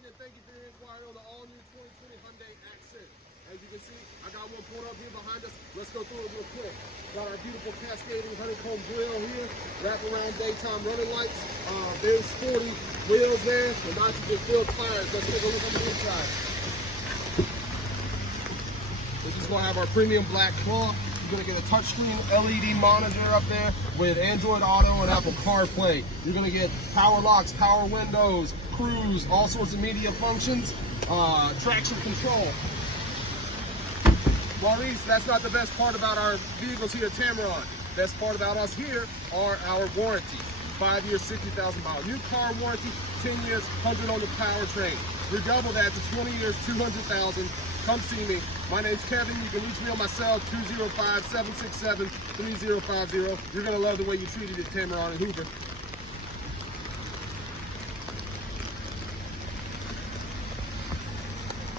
morning, and thank you for your inquiry on the all-new 2020 Hyundai Accent. As you can see, I got one pulled up here behind us. Let's go through it real quick. Got our beautiful cascading honeycomb grille here, wraparound daytime running lights, very sporty wheels there, and nitrogen-filled tires. Let's take a look on the inside. This is going to have our premium black cloth. You're going to get a touchscreen LED monitor up there with Android Auto and Apple CarPlay. You're going to get power locks, power windows, cruise, all sorts of media functions, traction control. Maurice, that's not the best part about our vehicles here at Tameron. Best part about us here are our warranties. 5 years, 60,000 miles. New car warranty, 10 years, 100 on the powertrain. Redouble that to 20 years, 200,000. Come see me. My name's Kevin. You can reach me on my cell, 205-767-3050. You're going to love the way you treated at Tameron and Hoover.